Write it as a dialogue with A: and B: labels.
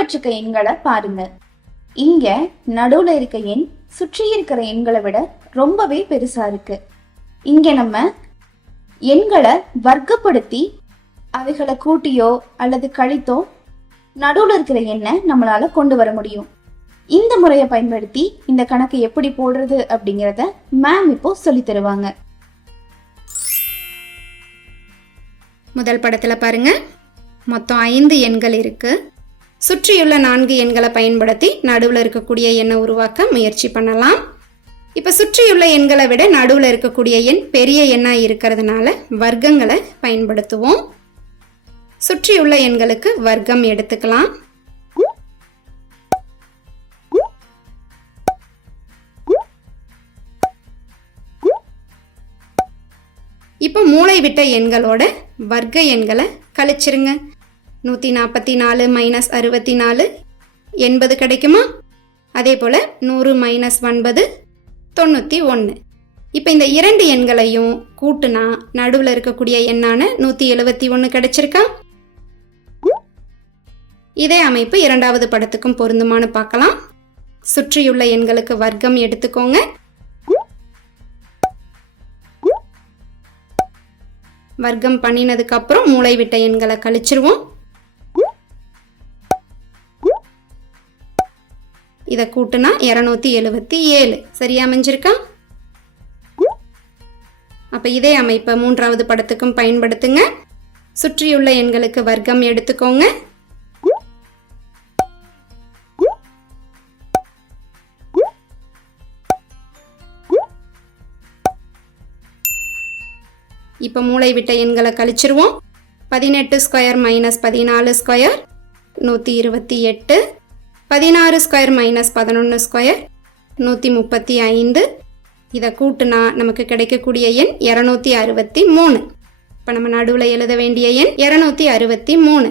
A: கொடுக்கப்பட்டிருக்க எண்களை பாருங்க. இங்க நடுவுல இருக்க எண் சுற்றி இருக்கிற எண்களை விட ரொம்பவே பெருசா இருக்கு. இங்க நம்ம எண்களை வர்க்கப்படுத்தி அவைகளை கூட்டியோ அல்லது கழித்தோ நடுவுல இருக்கிற எண்ணை நம்மளால கொண்டு வர முடியும். இந்த முறையை பயன்படுத்தி இந்த கணக்கு எப்படி போடுறது அப்படிங்கிறத மேம் இப்போ சொல்லி தருவாங்க.
B: முதல் படத்தில் பாருங்க. மொத்தம் ஐந்து எண்கள் இருக்கு. சுற்றியுள்ள நான்கு எண்களை பயன்படுத்தி நடுவில் இருக்கக்கூடிய எண்ணை உருவாக்க முயற்சி பண்ணலாம். இப்போ சுற்றியுள்ள எண்களை விட நடுவில் இருக்கக்கூடிய எண் பெரிய எண்ணாக இருக்கிறதுனால வர்க்கங்களை பயன்படுத்துவோம். சுற்றியுள்ள எண்களுக்கு வர்க்கம் எடுத்துக்கலாம். இப்போ மூளை விட்ட எண்களோட வர்க்க எண்களை கழிச்சிருங்க. நூற்றி நாற்பத்தி நாலு மைனஸ் அறுபத்தி நாலு எண்பது கிடைக்குமா? அதே போல் நூறு மைனஸ் ஒன்பது தொண்ணூற்றி ஒன்று இப்போ இந்த இரண்டு எண்களையும் கூட்டுனா நடுவில் இருக்கக்கூடிய எண்ணான நூற்றி எழுபத்தி ஒன்று கிடைச்சிருக்கா? இதே அமைப்பு இரண்டாவது படத்துக்கும் பொருந்துமான்னு பார்க்கலாம். சுற்றியுள்ள எண்களுக்கு வர்க்கம் எடுத்துக்கோங்க. வர்க்கம் பண்ணினதுக்கப்புறம் மூளைவிட்ட மூளை விட்ட எண்களை கழிச்சிருவோம். இதை கூட்டுனா இரநூத்தி எழுபத்தி ஏழு. சரியா அமைஞ்சிருக்கா? அப்ப இதே அமைப்பை மூன்றாவது படத்துக்கும் பயன்படுத்துங்க. சுற்றியுள்ள எண்களுக்கு வர்க்கம் எடுத்துக்கோங்க. இப்போ மூளை விட்ட எண்களை கழிச்சிருவோம். பதினெட்டு ஸ்கொயர் மைனஸ் பதினாலு ஸ்கொயர் நூற்றி இருபத்தி எட்டு. பதினாறு ஸ்கொயர் மைனஸ் பதினொன்று ஸ்கொயர் நூற்றி முப்பத்தி ஐந்து இதை கூட்டுனா நமக்கு கிடைக்கக்கூடிய எண் இரநூத்தி அறுபத்தி மூணு. இப்போ நம்ம நடுவில் எழுத வேண்டிய எண் இரநூத்தி அறுபத்தி மூணு.